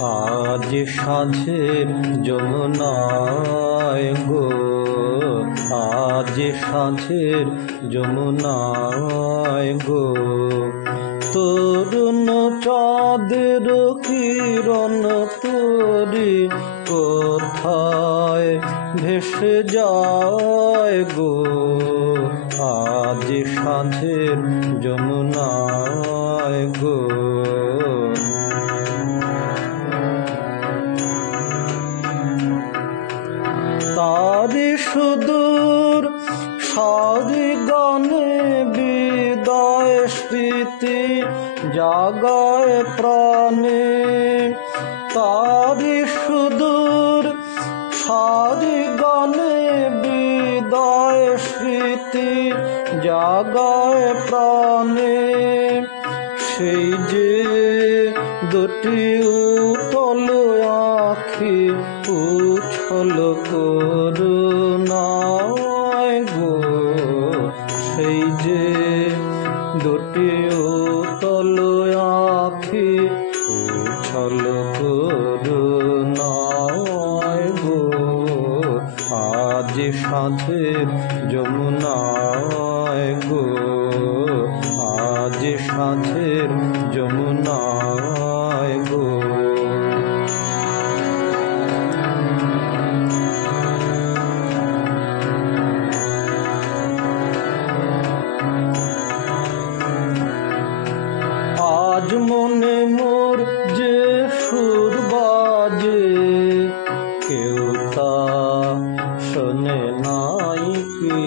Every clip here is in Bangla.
আজ সাঁঝের যমুনায় গো, আজ সাঁঝের যমুনায় গো, তরুণ চাঁদের কিরণ তোরি কোথায় ভেসে যায় গো, আজ সাঁঝের যমুনায় গো। তারি সুদূর সারি গানে বিদায় স্মৃতি জাগায় প্রাণে, তারি সুদূর সারি গানে বিদায় স্মৃতি জাগায় প্রাণে, সেই যে দুটি উতল আখি উছল করুণায় গো, সেই যে দুটি উতল আখি উছল করুণায় গো, আজ সাঁঝের যমুনায় গো, আজ সাঁঝের যমুনায় গো। আজ মনে মোর যে সুর বাজে, কেউ তা শোনে নাই কি,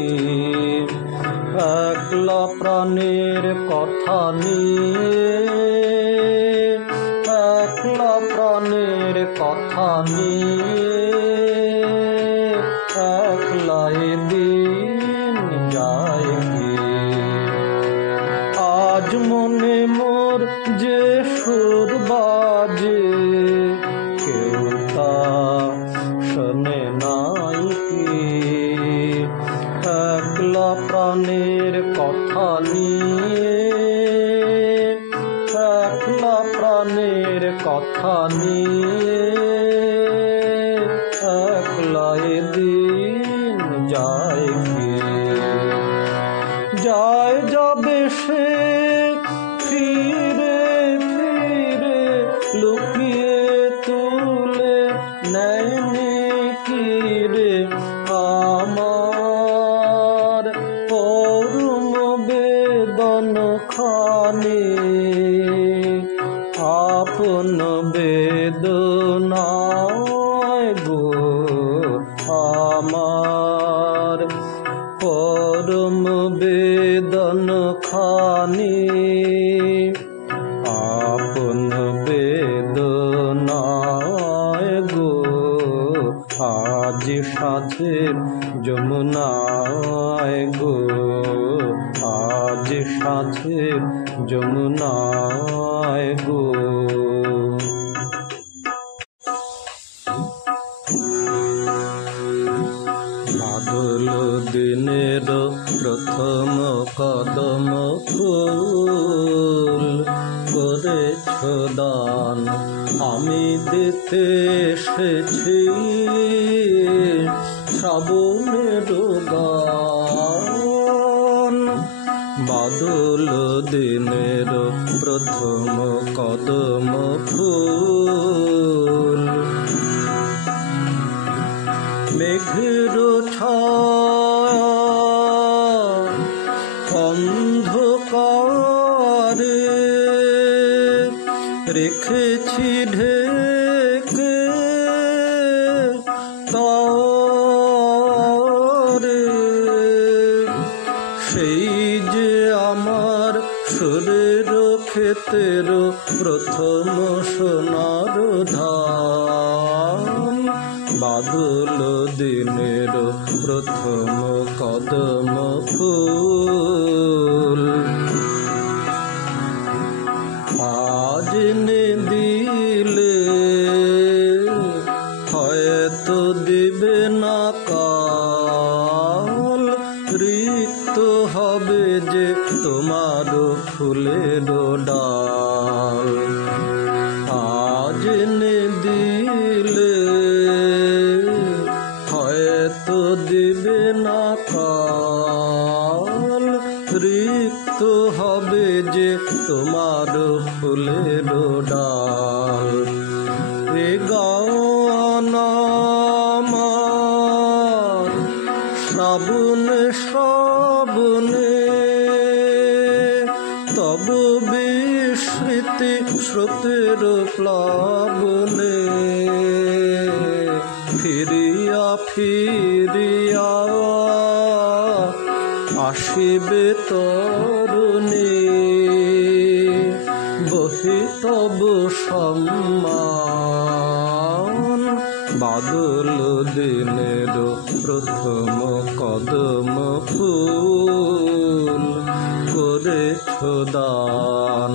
একলা প্রাণের কথা নিয়ে, একলা প্রাণের কথা নিয়ে, একলা দিন যায় কি। আজ মনে মোর যে সুর বাজে, কেউ তা শোনে নাই কি, একলা প্রাণের কথা নিয়ে, একলা প্রাণের কথা নিয়ে, একলা দিন যায় কি। যায় যাবে সে ফিরে ফিরে, লুকিয়ে তুলে নেয়নি কি রে আমার পরম বেদন খানি, আপন বেদনায় গো, আমার পরম বেদন খানি, আপন বেদনায় গো, আজ সাঁঝের যমুনায় গো, আজ সাঁঝের যমুনায় গো। বাদল দিনের প্রথম কদম ফুল করেছ দান, আমি দিতে এসেছি শ্রাবণের গান। বাদল দিনের প্রথম কদম ফুল, মেঘের ছায়া অন্ধকারে রেখেছি ঢেকে তারে, সেই যে আমার সুরের ক্ষেতের প্রথম সোনার ধান। বাদল দিনের প্রথম কদম ফুল, আজ নে দিলে হয়তো দিবে না কাল, রিক্ত হবে যে তোমার ফুলের ডাল। আজ নে তোমার ফুলের ডাল। এ গান আমার শ্রাবণে শ্রাবণে, তব বিস্মৃতি স্রোতের প্লাবনে, ফিরিয়া ফিরিয়া আসিবে তরুণী, বহি তব সম্মান। বাদল দিনের প্রথম কদম ফুল করেছ দান।